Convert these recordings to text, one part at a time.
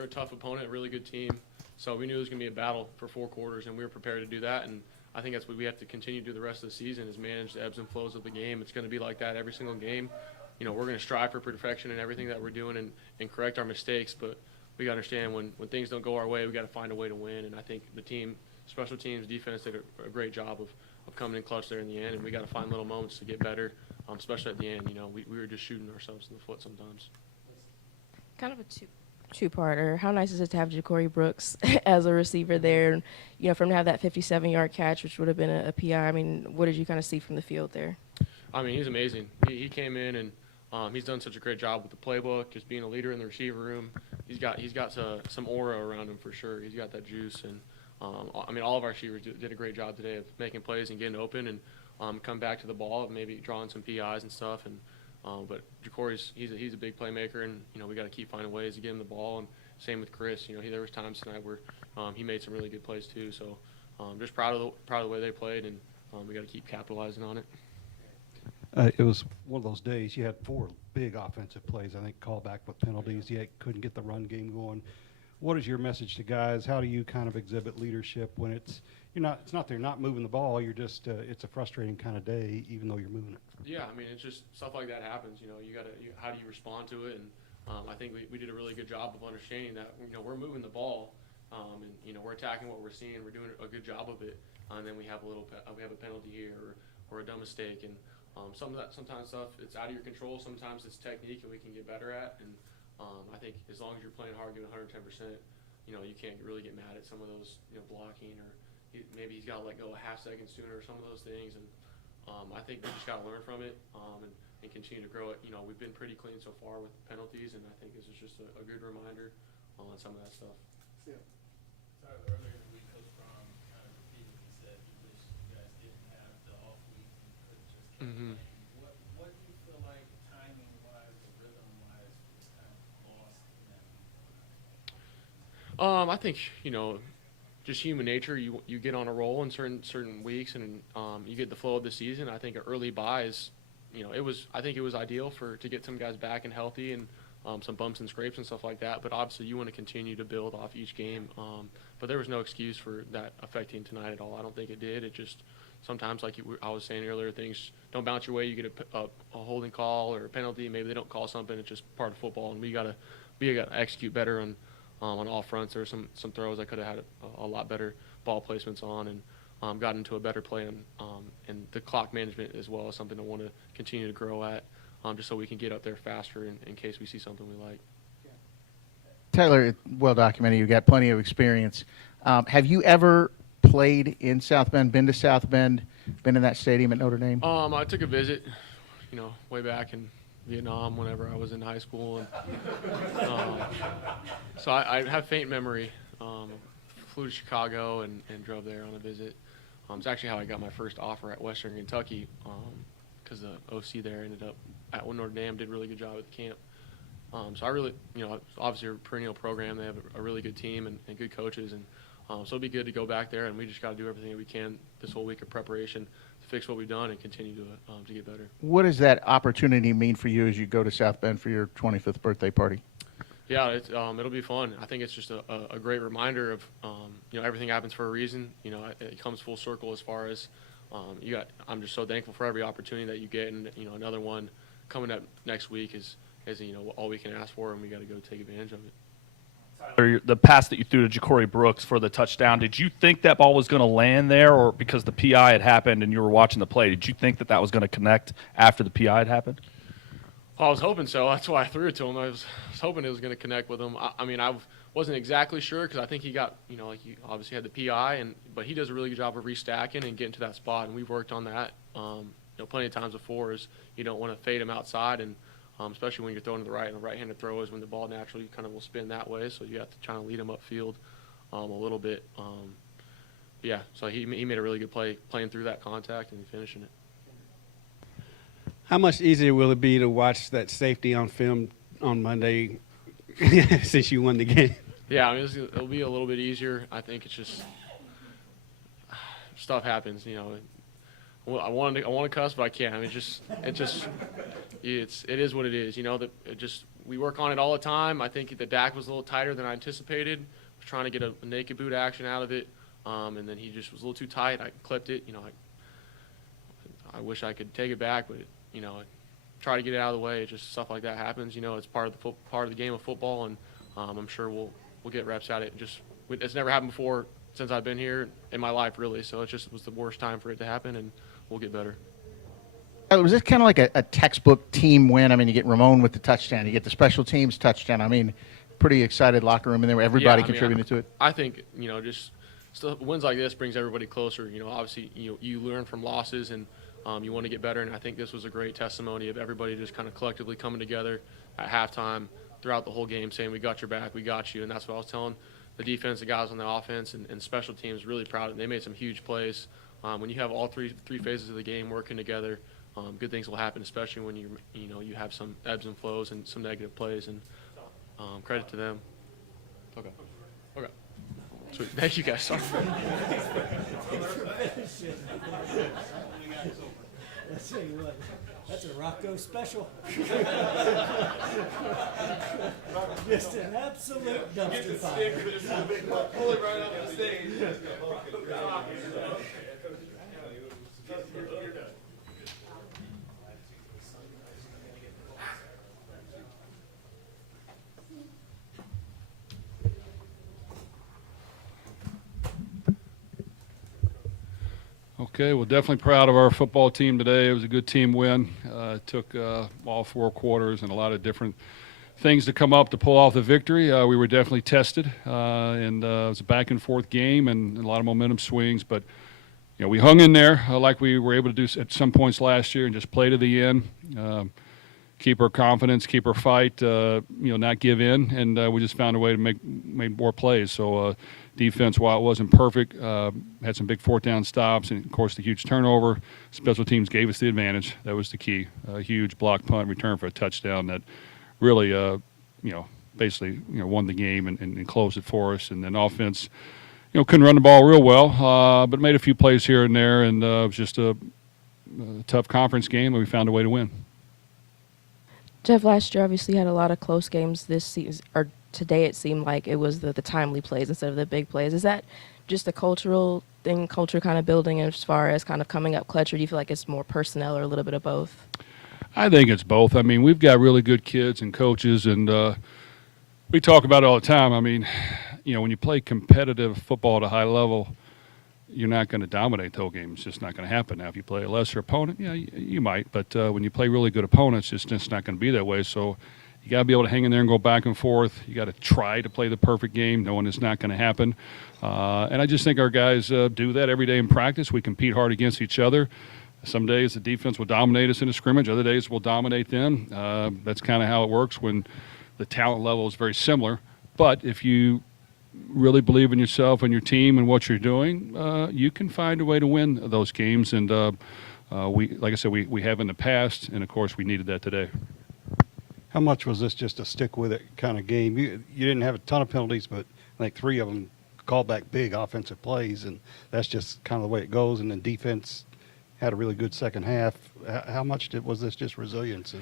they're a tough opponent, a really good team. So we knew it was going to be a battle for 4 quarters, and we were prepared to do that. And I think that's what we have to continue to do the rest of the season is manage the ebbs and flows of the game. It's going to be like that every single game. We're going to strive for perfection in everything that we're doing and correct our mistakes. But we got to understand when things don't go our way, we got to find a way to win. And I think the team, special teams, defense did a great job of coming in clutch there in the end. And we got to find little moments to get better, especially at the end. We were just shooting ourselves in the foot sometimes. Kind of a two-parter. How nice is it to have Ja'Cory Brooks as a receiver there? And, for him to have that 57-yard catch, which would have been a PI. I mean, what did you kind of see from the field there? I mean, he's amazing. He came in and he's done such a great job with the playbook, just being a leader in the receiver room. He's got some aura around him for sure. He's got that juice, and all of our receivers did a great job today of making plays and getting open and come back to the ball, maybe drawing some PIs and stuff. And but Ja'Cory's he's a big playmaker, and we got to keep finding ways to get him the ball. And same with Chris. There was times tonight where he made some really good plays too. So just proud of the way they played, and we got to keep capitalizing on it. It was one of those days. You had 4 big offensive plays, I think, called back with penalties. You couldn't get the run game going. What is your message to guys? How do you kind of exhibit leadership when it's not they're not moving the ball? You're just it's a frustrating kind of day, even though you're moving it. Yeah, it's just stuff like that happens. How do you respond to it? And I think we did a really good job of understanding that we're moving the ball, and we're attacking what we're seeing. We're doing a good job of it, and then we have a penalty here or a dumb mistake, and sometimes stuff it's out of your control. Sometimes it's technique, and we can get better at. And I think as long as you're playing hard, giving 110%, you can't really get mad at some of those blocking or maybe he's got to let go a half second sooner or some of those things. And I think we just got to learn from it and continue to grow it. We've been pretty clean so far with penalties, and I think this is just a good reminder on some of that stuff. Yeah. Earlier in the week, Coach Brohm kind of repeatedly said he wished you guys didn't have the off week and could have just kept playing. What do you feel like timing-wise or rhythm-wise was kind of lost in that week? I think just human nature. You get on a roll in certain weeks, and you get the flow of the season. I think an early bye is, I think it was ideal to get some guys back and healthy and some bumps and scrapes and stuff like that. But obviously, you want to continue to build off each game. But there was no excuse for that affecting tonight at all. I don't think it did. It just sometimes, like I was saying earlier, things don't bounce your way. You get a holding call or a penalty. Maybe they don't call something. It's just part of football, and we gotta execute better on all fronts. There were some throws I could have had a lot better ball placements on, and got into a better play and the clock management as well is something I want to continue to grow at, just so we can get up there faster in case we see something we like. Tyler, well documented. You've got plenty of experience. Have you ever played in South Bend, been to South Bend, been in that stadium at Notre Dame? I took a visit, way back in Vietnam whenever I was in high school. And, so I have faint memory. Flew to Chicago and drove there on a visit. It's actually how I got my first offer at Western Kentucky, because the OC there ended up at Notre Dame, did a really good job at the camp. So I really, obviously a perennial program. They have a really good team and good coaches, and so it'll be good to go back there. And we just got to do everything that we can this whole week of preparation to fix what we've done and continue to get better. What does that opportunity mean for you as you go to South Bend for your 25th birthday party? Yeah, it'll be fun. I think it's just a great reminder of everything happens for a reason. It comes full circle as far as I'm just so thankful for every opportunity that you get, and another one coming up next week is all we can ask for, and we got to go take advantage of it. Tyler, the pass that you threw to Ja'Cory Brooks for the touchdown, did you think that ball was going to land there, or because the PI had happened and you were watching the play, did you think that was going to connect after the PI had happened? Well, I was hoping so. That's why I threw it to him. I was hoping it was going to connect with him. I wasn't exactly sure because I think he got, he obviously had the PI, but he does a really good job of restacking and getting to that spot, and we've worked on that plenty of times before. Is you don't want to fade him outside, and especially when you're throwing to the right, and the right-handed throw is when the ball naturally kind of will spin that way, so you have to try to lead him upfield a little bit. Yeah, so he made a really good play playing through that contact and finishing it. How much easier will it be to watch that safety on film on Monday since you won the game? Yeah, it'll be a little bit easier. I think it's just stuff happens, I want to cuss, but I can't. It is what it is. we work on it all the time. I think the back was a little tighter than I anticipated. Was trying to get a naked boot action out of it, and then he just was a little too tight. I clipped it. I wish I could take it back, but I try to get it out of the way. It's just stuff like that happens. It's part of the game of football, and I'm sure we'll get reps at it. It's never happened before since I've been here in my life, really. So it just was the worst time for it to happen, and we'll get better. Was this kind of like a textbook team win? I mean, you get Ramon with the touchdown, you get the special teams touchdown. I mean, pretty excited locker room in there. Everybody contributed to it. I think just wins like this brings everybody closer. Obviously you learn from losses, and you want to get better. And I think this was a great testimony of everybody just kind of collectively coming together at halftime throughout the whole game, saying we got your back, we got you. And that's what I was telling the defense, the guys on the offense, and special teams. Really proud of them. They made some huge plays. When you have all three phases of the game working together, good things will happen, especially when you have some ebbs and flows and some negative plays, and credit to them. Okay. Sweet. Thank you guys. Sorry. Let's tell you what, that's a Rocco special. Just an absolute dumpster fire. Pull it right off the stage. Okay, well, definitely proud of our football team today. It was a good team win. It took all 4 quarters and a lot of different things to come up to pull off the victory. We were definitely tested, and it was a back-and-forth game and a lot of momentum swings. But we hung in there like we were able to do at some points last year and just play to the end, keep our confidence, keep our fight, not give in. And we just found a way to make more plays. So defense, while it wasn't perfect, had some big 4th down stops, and of course the huge turnover. Special teams gave us the advantage. That was the key. A huge block punt return for a touchdown that really, basically, won the game and closed it for us. And then offense, couldn't run the ball real well, but made a few plays here and there, and it was just a tough conference game, and we found a way to win. Jeff, last year obviously had a lot of close games this season, or today it seemed like it was the timely plays instead of the big plays. Is that just a cultural thing, culture kind of building as far as kind of coming up clutch, or do you feel like it's more personnel or a little bit of both? I think it's both. I mean, we've got really good kids and coaches, and we talk about it all the time. I mean, when you play competitive football at a high level, you're not going to dominate the whole game. It's just not going to happen. Now, if you play a lesser opponent, you might. But when you play really good opponents, it's just not going to be that way. So you got to be able to hang in there and go back and forth. You got to try to play the perfect game, knowing it's not going to happen. And I just think our guys do that every day in practice. We compete hard against each other. Some days the defense will dominate us in a scrimmage. Other days we'll dominate them. That's kind of how it works when the talent level is very similar. But if you really believe in yourself and your team and what you're doing, you can find a way to win those games. And like I said, we have in the past, and of course we needed that today. How much was this just a stick-with-it kind of game? You didn't have a ton of penalties, but I think 3 of them called back big offensive plays, and that's just kind of the way it goes. And then defense had a really good second half. How much was this just resilience?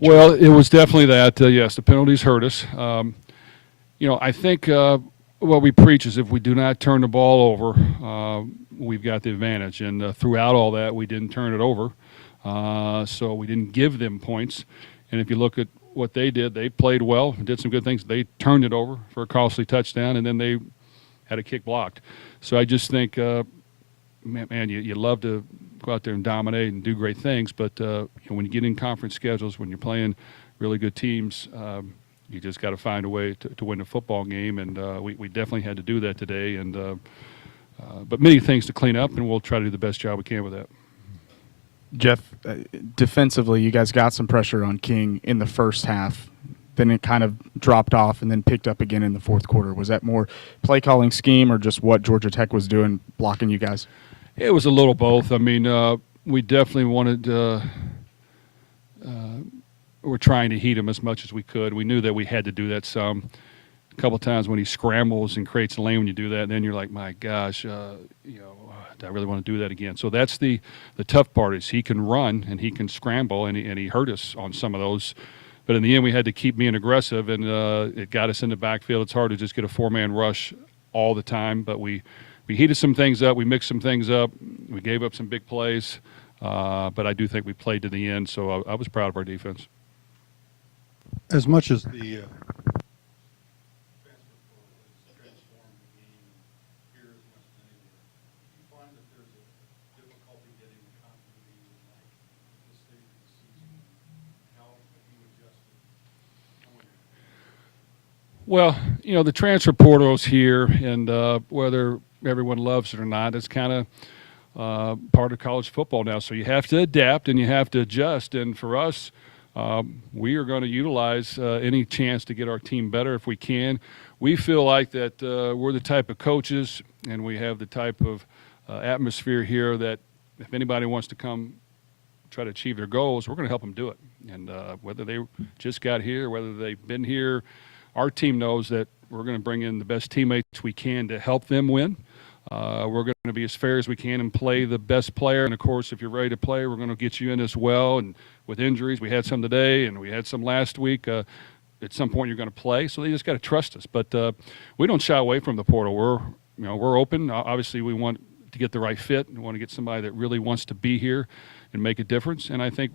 Well, it was definitely that. Yes, the penalties hurt us. I think what we preach is if we do not turn the ball over, we've got the advantage. And throughout all that, we didn't turn it over. So we didn't give them points. And if you look at what they did, they played well, did some good things. They turned it over for a costly touchdown, and then they had a kick blocked. So I just think, man, you love to go out there and dominate and do great things, but when you get in conference schedules, when you're playing really good teams, you just got to find a way to win a football game, and we definitely had to do that today. And but many things to clean up, and we'll try to do the best job we can with that. Jeff, defensively, you guys got some pressure on King in the first half. Then it kind of dropped off and then picked up again in the 4th quarter. Was that more play calling scheme or just what Georgia Tech was doing blocking you guys? It was a little both. I mean, we definitely wanted we're trying to heat him as much as we could. We knew that we had to do that some. A couple of times when he scrambles and creates a lane when you do that, then you're like, my gosh, do I really want to do that again? So that's the tough part is he can run and he can scramble, and he hurt us on some of those But in the end, we had to keep being aggressive, and it got us in the backfield. It's hard to just get a 4-man rush all the time, but we heated some things up. We mixed some things up. We gave up some big plays, but I do think we played to the end, so I was proud of our defense. As much as the Well, the transfer portal's here, and whether everyone loves it or not, it's kind of part of college football now. So you have to adapt and you have to adjust. And for us, we are going to utilize any chance to get our team better if we can. We feel like that we're the type of coaches and we have the type of atmosphere here that if anybody wants to come try to achieve their goals, we're going to help them do it. And whether they just got here, whether they've been here, our team knows that we're going to bring in the best teammates we can to help them win. We're going to be as fair as we can and play the best player. And, of course, if you're ready to play, we're going to get you in as well. And with injuries, we had some today and we had some last week. At some point, you're going to play. So they just got to trust us. But we don't shy away from the portal. We're open. Obviously, we want to get the right fit. We want to get somebody that really wants to be here and make a difference. And I think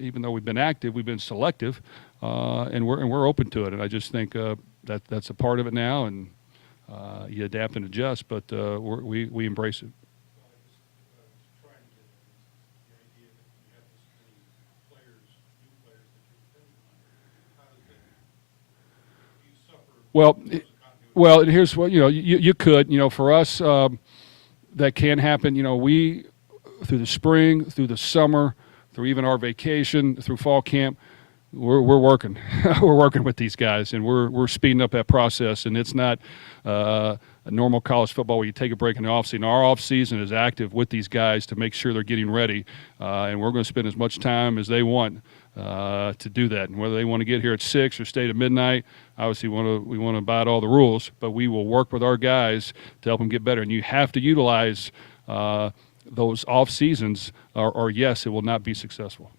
even though we've been active, we've been selective, and we're open to it. And I just think that's a part of it now, and you adapt and adjust, but we embrace it. Well, here's what you could for us that can happen. We through the spring, through the summer, through even our vacation, through fall camp, we're working. We're working with these guys, and we're speeding up that process. And it's not a normal college football where you take a break in the offseason. Our offseason is active with these guys to make sure they're getting ready, and we're going to spend as much time as they want to do that. And whether they want to get here at 6 or stay to midnight, obviously we want to abide all the rules, but we will work with our guys to help them get better. And you have to utilize those off seasons, or yes, it will not be successful.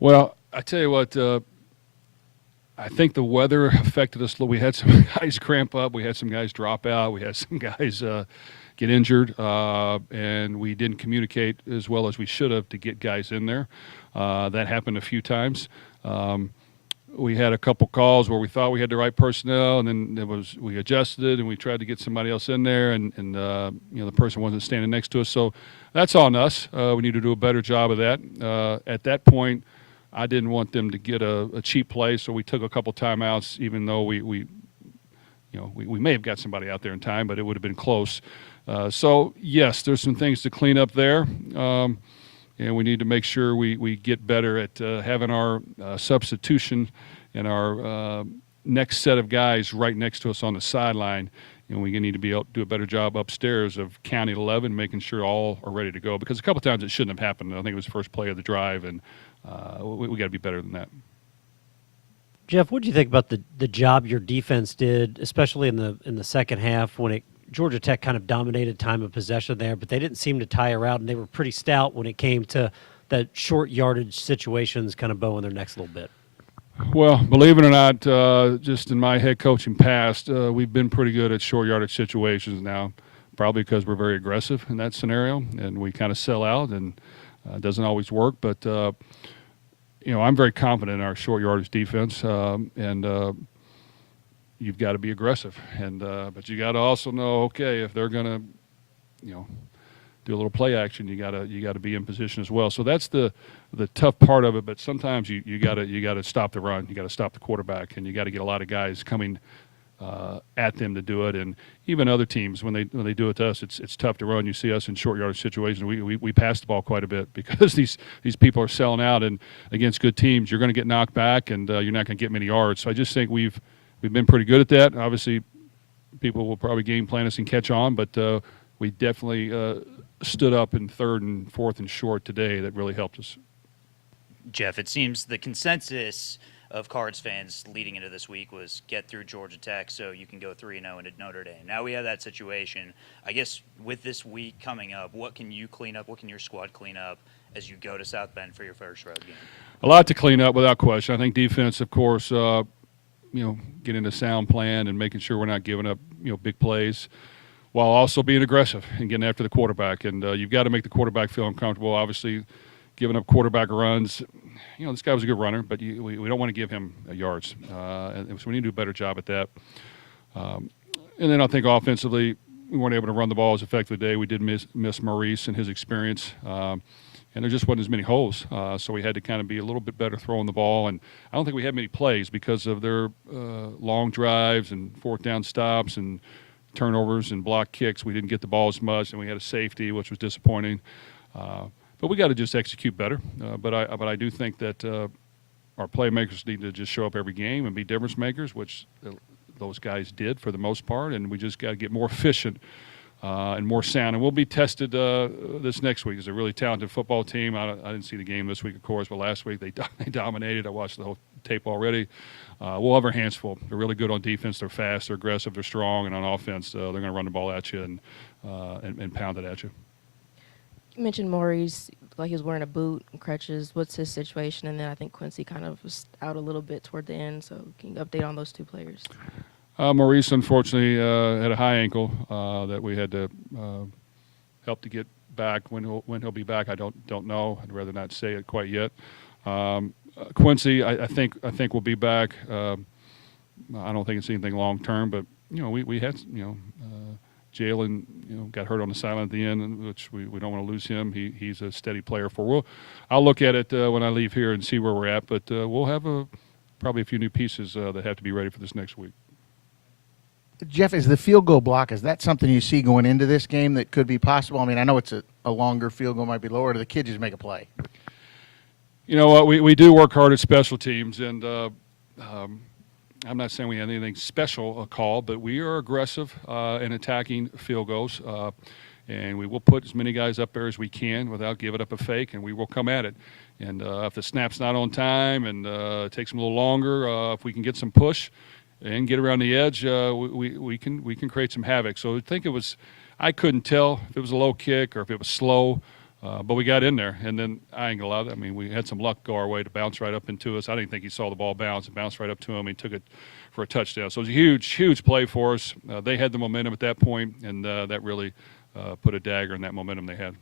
Well, I tell you what, I think the weather affected us. We had some guys cramp up. We had some guys drop out. We had some guys get injured, and we didn't communicate as well as we should have to get guys in there. That happened a few times. We had a couple calls where we thought we had the right personnel, and then we adjusted it, and we tried to get somebody else in there, and the person wasn't standing next to us. So that's on us. We need to do a better job of that. At that point, I didn't want them to get a cheap play, so we took a couple timeouts, even though we may have got somebody out there in time, but it would have been close. So, yes, there's some things to clean up there, and we need to make sure we get better at having our substitution and our next set of guys right next to us on the sideline. And we need to be able to do a better job upstairs of counting 11, making sure all are ready to go. Because a couple times it shouldn't have happened. I think it was the first play of the drive, and we got to be better than that. Jeff, what do you think about the job your defense did, especially in the second half when Georgia Tech kind of dominated time of possession there, but they didn't seem to tire out, and they were pretty stout when it came to that short yardage situations kind of bowing their necks a little bit? Well, believe it or not, just in my head coaching past, we've been pretty good at short yardage situations now, probably because we're very aggressive in that scenario, and we kind of sell out, and it doesn't always work. But, I'm very confident in our short yardage defense, and you've got to be aggressive. But you got to also know, okay, if they're going to, do a little play action, you got to be in position as well. So that's the tough part of it. But sometimes you got to stop the run. You got to stop the quarterback, and you got to get a lot of guys coming at them to do it. And even other teams, when they do it to us, it's tough to run. You see us in short yardage situations. We pass the ball quite a bit because these people are selling out, and against good teams, you're going to get knocked back, and you're not going to get many yards. So I just think we've been pretty good at that. Obviously, people will probably game plan us and catch on, but we definitely stood up in 3rd and 4th and short today that really helped us. Jeff, it seems the consensus of Cards fans leading into this week was get through Georgia Tech so you can go 3-0 into Notre Dame. Now we have that situation. I guess with this week coming up, what can you clean up? What can your squad clean up as you go to South Bend for your first road game? A lot to clean up without question. I think defense, of course, getting a sound plan and making sure we're not giving up, big plays, while also being aggressive and getting after the quarterback. And you've got to make the quarterback feel uncomfortable. Obviously, giving up quarterback runs. This guy was a good runner, but we don't want to give him yards. And so we need to do a better job at that. And then I think offensively, we weren't able to run the ball as effectively today. We did miss Maurice and his experience. And there just wasn't as many holes. So we had to kind of be a little bit better throwing the ball. And I don't think we had many plays because of their long drives and 4th down stops and turnovers and block kicks. We didn't get the ball as much, and we had a safety, which was disappointing. But we got to just execute better. But I do think that our playmakers need to just show up every game and be difference makers, which those guys did for the most part. And we just got to get more efficient and more sound. And we'll be tested this next week. It's a really talented football team. I didn't see the game this week, of course, but last week they dominated. I watched the whole tape already. We'll have our hands full. They're really good on defense. They're fast. They're aggressive. They're strong. And on offense, they're going to run the ball at you and pound it at you. You mentioned Maurice, like he was wearing a boot and crutches. What's his situation? And then I think Quincy kind of was out a little bit toward the end. So can you update on those two players? Maurice, unfortunately, had a high ankle that we had to help to get back. When he'll be back, I don't know. I'd rather not say it quite yet. Quincy, I think will be back. I don't think it's anything long term, but we had Jalen got hurt on the sideline at the end, which we don't want to lose him. He's a steady player I'll look at it when I leave here and see where we're at, but we'll have probably a few new pieces that have to be ready for this next week. Jeff, is the field goal block, is that something you see going into this game that could be possible? I mean, I know it's a longer field goal, might be lower. Do the kids just make a play? You know what? We do work hard at special teams, and I'm not saying we have anything special call, but we are aggressive in attacking field goals, and we will put as many guys up there as we can without giving up a fake, and we will come at it. And if the snap's not on time and it takes them a little longer, if we can get some push and get around the edge, we can create some havoc. So I couldn't tell if it was a low kick or if it was slow, but we got in there. And then I ain't gonna lie, I mean, we had some luck go our way to bounce right up into us. I didn't think he saw the ball bounce. It bounced right up to him. He took it for a touchdown. So it was a huge play for us. They had the momentum at that point, and that really put a dagger in that momentum they had.